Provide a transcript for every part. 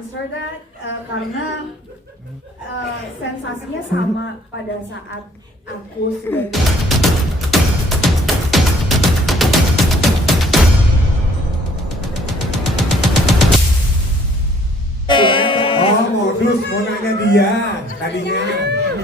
answer that karena sensasinya sama pada saat aku sudah Modus mau nanya dia tadinya.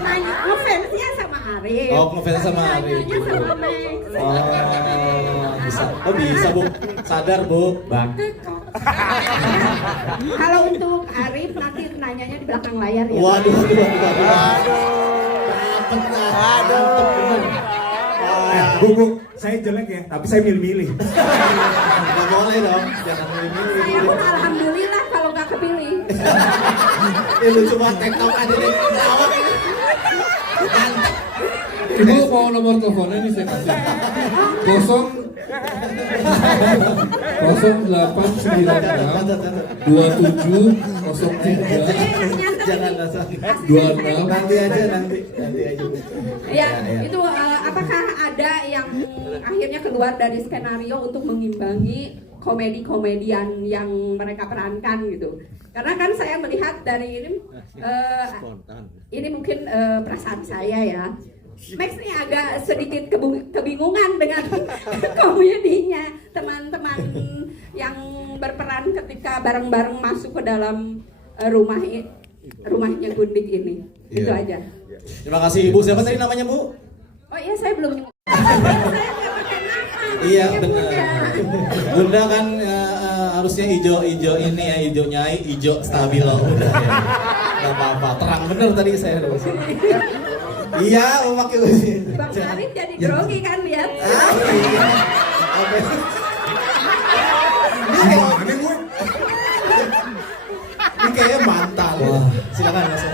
nanya ngefansnya sama Arif. Oh, ngefans sama Arif. Nanyanya sama Max. Oh, bisa. Oh, bisa, Bu. Sadar, Bu. Bang. Kalau untuk Arif nanti nanyanya di belakang layar ya. Waduh, waduh, waduh. Aduh. Bu, saya jelek ya, tapi saya milih-milih. Nggak boleh dong, jangan milih-milih. Saya pun alhamdulillah kalau nggak kepilih. Lu cuma TikTok aja deh. Jawab ini. Mantap. Ibu mau nomor teleponnya nih saya kasih. 0896 2703 Jangan dasar. 26. Nanti aja. Ya, itu apakah ada yang akhirnya keluar dari skenario untuk mengimbangi komedi-komedian yang mereka perankan gitu? Karena kan saya melihat dari ini mungkin perasaan saya ya. Max ini agak sedikit kebingungan dengan komedinya teman-teman yang berperan ketika bareng-bareng masuk ke dalam rumahnya Gundik ini. Itu aja. Terima kasih Ibu. Siapa tadi namanya, Bu? Oh iya, saya belum nyebut. Saya nggak pakai nama. Iya, Ya, benar. Bunda kan harusnya hijau ini ya, hijau nyai, hijau stabilo. Udah ya. Gak apa-apa. Terang bener tadi saya. Iya, mau pakai usia. Bang Arif jadi grogi kan lihat. Gimana gue? Ini kayaknya mantan. Silakan Mas.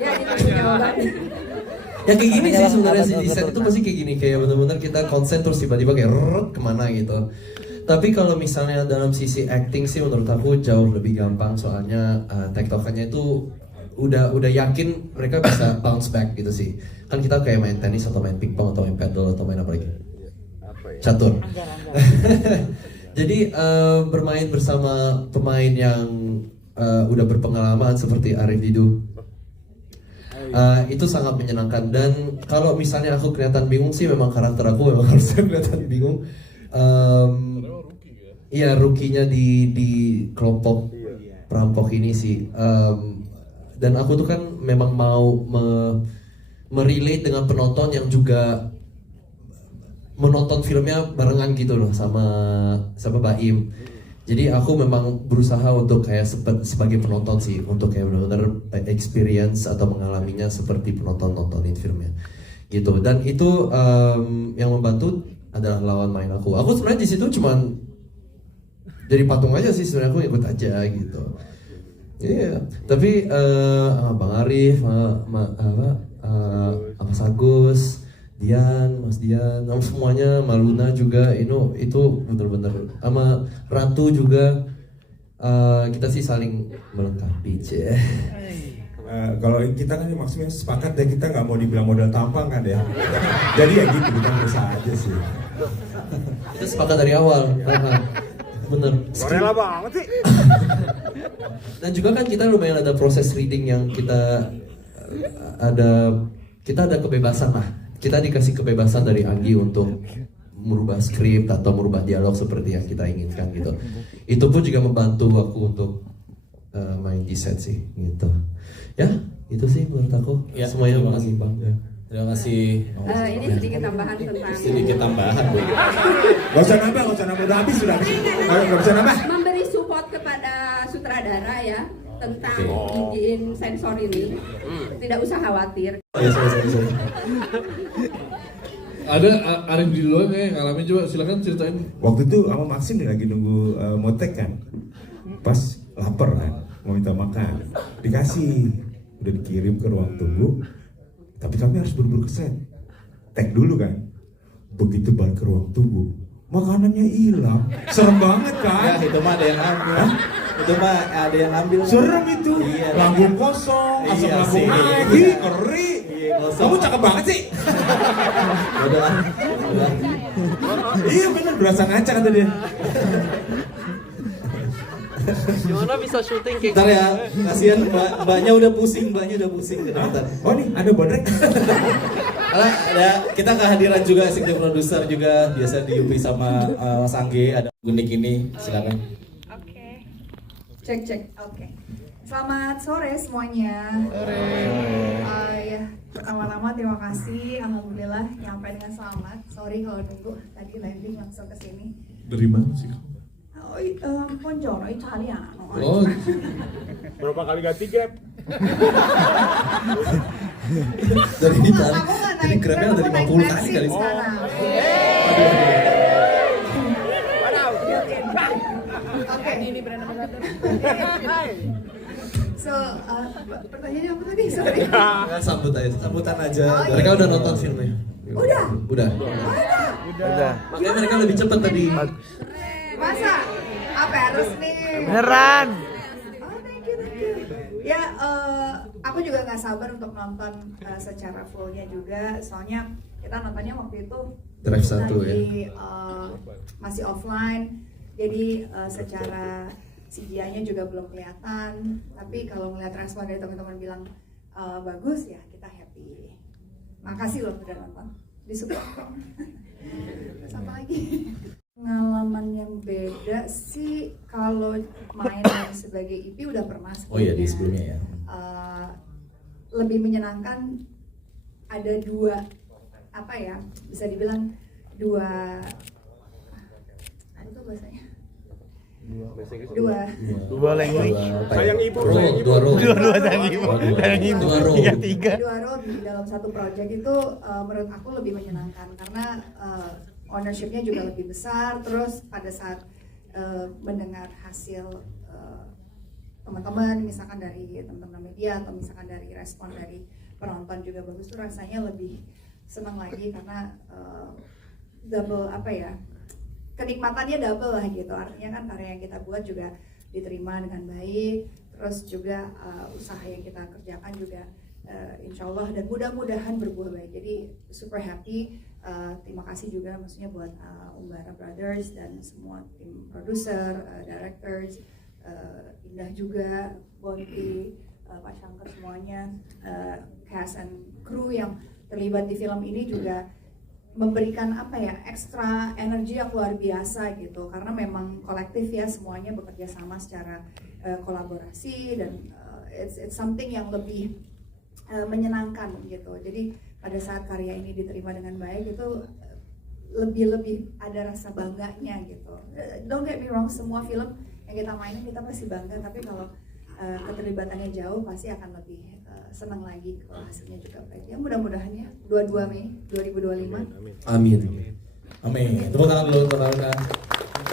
Ya itu jawabannya. Ya kayak gini sih sebenarnya sih, di set itu pasti kayak gini, kayak benar-benar kita konsen terus tiba-tiba kayak kemana gitu. Tapi kalau misalnya dalam sisi acting sih menurut aku jauh lebih gampang, soalnya tektokannya itu udah yakin mereka bisa bounce back gitu sih. Kan kita kayak main tenis atau main pingpong atau main paddle atau main apa lagi? Catur. Jadi bermain bersama pemain yang udah berpengalaman seperti Arif Didu, itu sangat menyenangkan. Dan kalau misalnya aku kelihatan bingung sih, memang karakter aku memang harusnya kelihatan bingung. Iya, rookie-nya di kelompok perampok ini sih. Dan aku tuh kan memang mau merelate dengan penonton yang juga menonton filmnya barengan gitu loh sama Baim. Jadi aku memang berusaha untuk kayak sebagai penonton sih, untuk kayak benar-benar experience atau mengalaminya seperti penonton nontonin filmnya gitu. Dan itu yang membantu adalah lawan main aku. Aku sebenarnya di situ cuman jadi patung aja sih, sebenarnya aku ikut aja gitu. Iya, tapi Bang Arif, Mas Agus, Mas Dian, semuanya, Maluna juga, itu bener-bener, sama Ratu juga, kita sih saling melengkapi aja. Kalau kita kan maksudnya sepakat ya, kita nggak mau dibilang modal tampang kan ya. Jadi ya gitu, kita berusaha aja sih. Itu sepakat dari awal, bener. Rela banget sih. Dan juga kan kita lumayan ada proses reading yang kita ada kebebasan lah. Kita dikasih kebebasan dari Anggi untuk merubah skrip atau merubah dialog seperti yang kita inginkan gitu. Itu pun juga membantu aku untuk main di set sih gitu. Ya, itu sih menurut aku. Ya, semuanya terima kasih. mengimbang ya. Terima kasih. Ini sedikit tambahan tentang Sedikit tambahan, Bu. Gak usah nambah, udah habis. Gak usah nambah. memberi support kepada sutradara ya tentang izin sensor ini. Tidak usah khawatir. Sorry. Ada Arif di luar yang ngalamin, coba silakan ceritain. Waktu itu sama Maxim nih lagi nunggu motek kan. Pas lapar kan, mau minta makan. Dikasih, udah dikirim ke ruang tunggu. Tapi kami harus buru-buru ke set. Tag dulu kan. Begitu balik ke ruang tunggu, makanannya hilang. Serem banget kan? Ya, itu mah ada yang ambil. Itu mah ada yang ambil. Serem itu. Iya. Lambung kosong, asam Iya lambung sih. naik. Iya. Ih, ngeri. Iya, kosong. Kamu cakep banget sih. Udah. Iya bener, berasa ngaca kata dia. Gimana bisa syuting kayak Bentar ya, kasihan mbaknya udah pusing bentar. Oh nih ada bodrek. Ada kita kehadiran juga executive producer juga biasa di UPI sama Mas Angge, ada Gunik ini, silakan. Oke. Cek. Oke. Selamat sore semuanya. Ya, pertama-tama terima kasih. Alhamdulillah nyampe dengan selamat. Sorry kalau nunggu tadi landing langsung ke sini. Dari mana sih? Oh, buongiorno Italiano. Oh, Berapa kali ganti Grab? Dari Itali, Aku nggak dari naik Grabnya Grab, udah aku naik 50 kali taksi kali. sekarang. Oke. Ini brand ambassador. So, pertanyaannya apa tadi? Sorry. Sambut aja. Sambutan aja. Oh, iya. Mereka udah nonton filmnya. Udah? Udah. Makanya mereka lebih cepat tadi. Masa? Apa harus nih? Beneran. Oh, thank you. Ya, aku juga nggak sabar untuk nonton secara fullnya juga. Soalnya kita nontonnya waktu itu Drive 1 lagi, ya. masih offline. Jadi secara CGI-nya juga belum kelihatan. Tapi kalau melihat respon dari teman-teman bilang bagus, ya kita happy. Makasih loh udah nonton. Disupport. Terus apa lagi? Pengalaman yang beda sih kalau main sebagai IP udah pernah sebelumnya. Oh iya di sebelumnya ya. Lebih menyenangkan ada dua apa ya, bisa dibilang dua apa itu bahasanya? Dua language. Sayang ibu, sayang ibu. Dua row. Dua sayang ibu. Sayang ibu. Dua row. Tiga. Dua role di dalam satu project itu menurut aku lebih menyenangkan karena ownership-nya juga lebih besar. Terus pada saat mendengar hasil teman-teman, misalkan dari teman-teman media atau misalkan dari respon dari penonton juga bagus, tuh rasanya lebih senang lagi karena double apa ya, kenikmatannya double lah gitu. Artinya kan karya yang kita buat juga diterima dengan baik, terus juga usaha yang kita kerjakan juga insya Allah dan mudah-mudahan berbuah baik. Jadi super happy. Terima kasih juga maksudnya buat Umbara Brothers dan semua tim produser, directors, Indah juga, Bonti, Pak Shankar semuanya, cast and crew yang terlibat di film ini juga memberikan apa ya, ekstra energi yang luar biasa gitu, karena memang kolektif ya, semuanya bekerja sama secara kolaborasi dan it's something yang lebih menyenangkan gitu. Jadi pada saat karya ini diterima dengan baik itu lebih ada rasa bangganya gitu. Don't get me wrong, semua film yang kita mainin kita pasti bangga, tapi kalau keterlibatannya jauh pasti akan lebih senang lagi kalau hasilnya juga baik. Ya mudah-mudahan ya 22 Mei 2025. Amin. Amin. Tepuk tangan dulu untuk Taruna.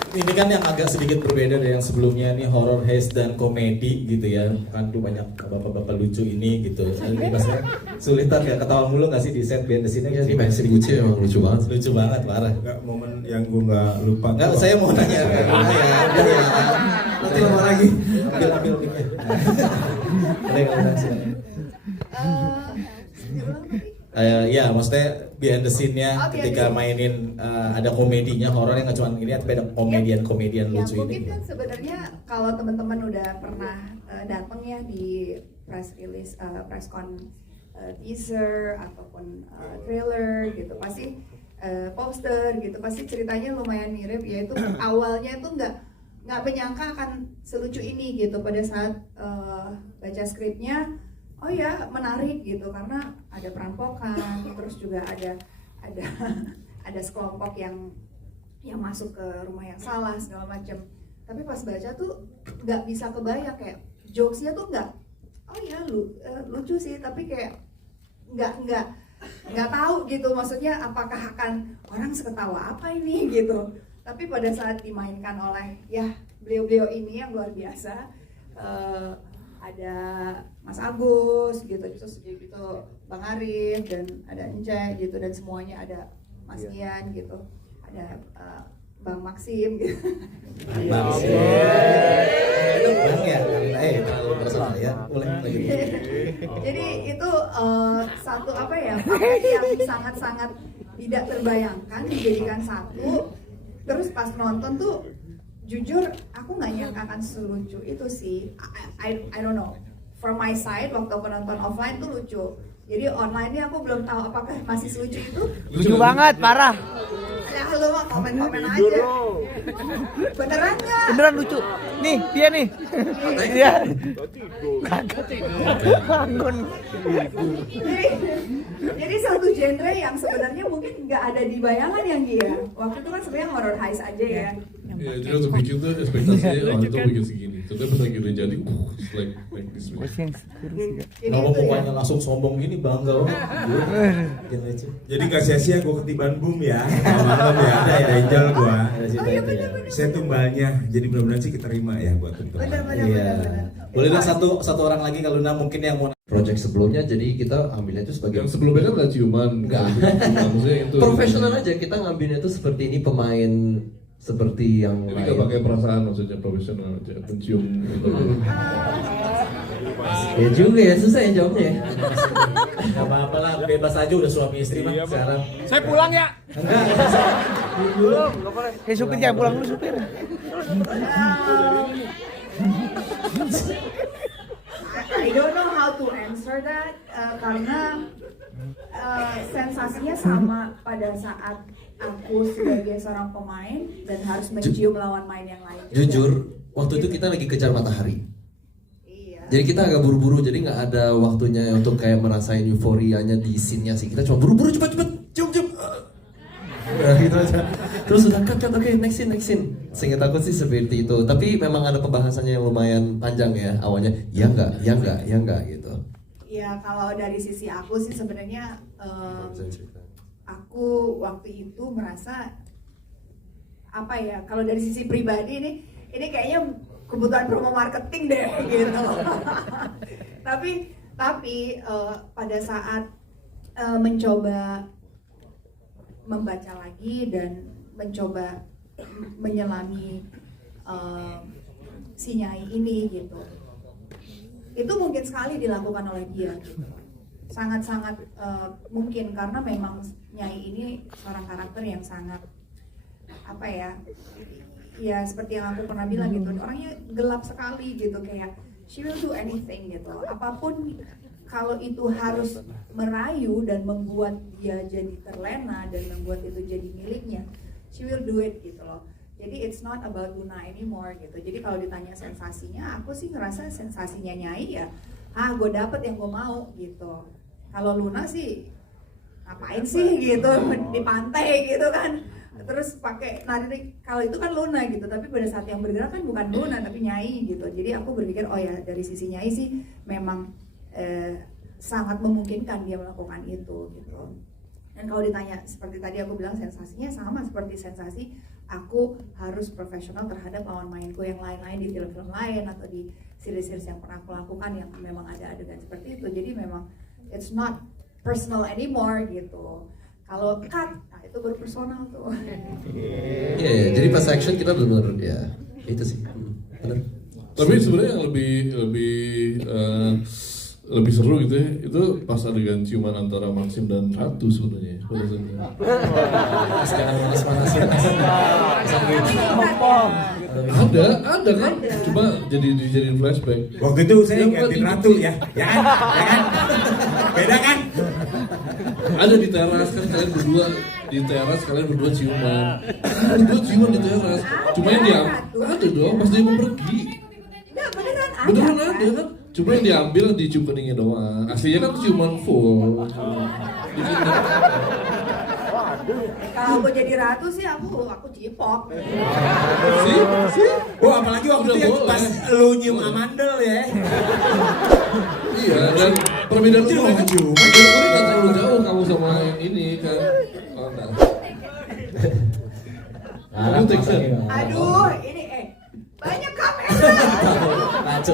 Ini kan yang agak sedikit berbeda dari yang sebelumnya, ini horror, heist dan komedi gitu ya. Kan tuh banyak bapak-bapak lucu ini gitu. Ini maksudnya sulitan ya, ketawa mulu nggak sih di set behind the scene-nya? Ya, ini Maxi Gucci memang lucu banget. Lucu banget, parah. Enggak, momen yang gue nggak lupa. Enggak, saya mau nanya ya, udah ya. Nanti lama lagi. Ambil mic-nya. Boleh kalau udah silakan. Ya, maksudnya behind the scene-nya ketika mainin ada komedinya, horornya nggak cuma ini, tapi ada komedian Ya, lucu mungkin ini. kan sebenarnya kalau teman-teman udah pernah datang ya di press release, press con teaser ataupun trailer gitu, pasti poster gitu, pasti ceritanya lumayan mirip. Yaitu awalnya tuh nggak menyangka akan selucu ini gitu. Pada saat baca skripnya, oh ya menarik gitu karena ada perampokan, terus juga ada sekelompok yang masuk ke rumah yang salah segala macam. Tapi pas baca tuh nggak bisa kebayang, kayak jokesnya tuh nggak, oh ya lucu sih, tapi kayak nggak tahu gitu, maksudnya apakah akan orang seketawa apa ini gitu. Tapi pada saat dimainkan oleh ya beliau-beliau ini yang luar biasa, ada Mas Agus gitu, terus gitu Bang Arif dan ada Ence gitu, dan semuanya ada Mas Ian gitu, ada Bang Maxim gitu. Maxim. Itu Bang ya, terlalu personal ya. Boleh lagi. Jadi itu satu apa ya, paket yang sangat-sangat tidak terbayangkan dijadikan satu. Terus pas nonton tuh jujur aku nggak nyangka akan selucu itu sih. I don't know. From my side waktu aku nonton offline tuh lucu. Jadi online-nya aku belum tahu apakah masih selucu itu. Lucu banget, parah. Ya lu mah komen-komen aja. Beneran nggak? Beneran lucu. Nih, dia nih. Iya. Bangun. Jadi satu genre yang sebenarnya mungkin nggak ada di bayangan yang dia. Waktu itu kan sebenarnya horror heist aja ya. Ya, jadi waktu bikin tuh ekspektasinya itu bikin segini. Ternyata pas lagi udah jadi, it's like this. Jadi Kalau itu ya. mukanya langsung sombong gini bangga banget. Bikin lucu. Jadi gak sia-sia gue ketiban boom ya. Malam ya, ada Angel gue. Ada cerita itu ya. Saya tumbalnya, jadi mudah-mudahan sih keterima ya buat teman-teman. Bener-bener. Iya. Boleh dong satu orang lagi kalau Luna mungkin yang mau Project sebelumnya, jadi kita ambilnya itu sebagai Yang sebelumnya kan nggak ciuman. Nggak. Maksudnya itu profesional aja, kita ngambilnya itu seperti ini pemain seperti yang Jadi nggak pakai perasaan, maksudnya profesional aja, pencium gitu. Ya juga ya, susah ya jawabnya ya. Gak apa-apa lah, bebas aja udah suami istri mah sekarang. Saya pulang ya. Enggak. Belum, enggak boleh. Supir jangan pulang dulu, supir. I don't know how to answer that karena sensasinya sama pada saat aku sebagai seorang pemain dan harus mencium lawan main yang lain. Jujur, waktu itu kita lagi kejar matahari. Iya. Jadi kita agak buru-buru, jadi nggak ada waktunya untuk kayak merasain euforianya di scene-nya sih. Kita cuma buru-buru cepet-cepet, cium-cium. Nah, gitu aja. Terus udah cut, oke, next scene. Seingat aku sih seperti itu. Tapi memang ada pembahasannya yang lumayan panjang ya awalnya. Ya enggak gitu. Ya kalau dari sisi aku sih sebenarnya aku waktu itu merasa apa ya, kalau dari sisi pribadi ini kayaknya kebutuhan promo marketing deh gitu. tapi pada saat mencoba membaca lagi dan mencoba menyelami si Nyai ini gitu, itu mungkin sekali dilakukan oleh dia gitu. Sangat-sangat mungkin karena memang Nyai ini seorang karakter yang sangat apa ya seperti yang aku pernah bilang gitu, orangnya gelap sekali gitu, kayak she will do anything gitu, apapun kalau itu harus merayu dan membuat dia jadi terlena dan membuat itu jadi miliknya, she will do it gitu loh. Jadi it's not about Luna anymore gitu. Jadi kalau ditanya sensasinya, aku sih ngerasa sensasinya Nyai ya, gue dapet yang gue mau gitu. Kalau Luna sih ngapain sih gitu di pantai gitu kan, terus pakai narik, kalau itu kan Luna gitu, tapi pada saat yang bergerak kan bukan Luna tapi Nyai gitu. Jadi aku berpikir oh ya dari sisi Nyai sih memang sangat memungkinkan dia melakukan itu gitu. Dan kalau ditanya seperti tadi aku bilang, sensasinya sama seperti sensasi aku harus profesional terhadap lawan mainku yang lain-lain di film-film lain atau di series-series yang pernah aku lakukan yang memang ada adegan seperti itu. Jadi memang it's not personal anymore gitu. Kalau cut, nah itu baru personal tuh. Iya, jadi pas action kita benar-benar ya itu sih. Benar. Tapi sebenarnya yang lebih seru gitu ya, itu pas adegan ciuman antara Maxim dan Ratu sebenarnya. Jangan manas-manasin. Ada kan, cuma dijadiin flashback. Waktu itu saya ngeliatin Ratu ya kan? Beda kan? Ada di teras kan, kalian berdua di teras, kalian berdua ciuman. Berdua ciuman di teras. Cuma yang dia ada dong pas dia mau pergi. Enggak, beneran Beneran ada kan? Cuma yang diambil dicium keningnya doang. Aslinya kan ciuman full. Kalau aku jadi ratu sih aku cipok. Sih? Oh apalagi waktu itu yang pas lu nyium amandel ya. Iya, dan perbedaan umurnya kan nggak terlalu jauh kamu sama yang ini kan. Oh, enggak. Kamu take shot. Aduh, ini banyak kamera. Ngaco.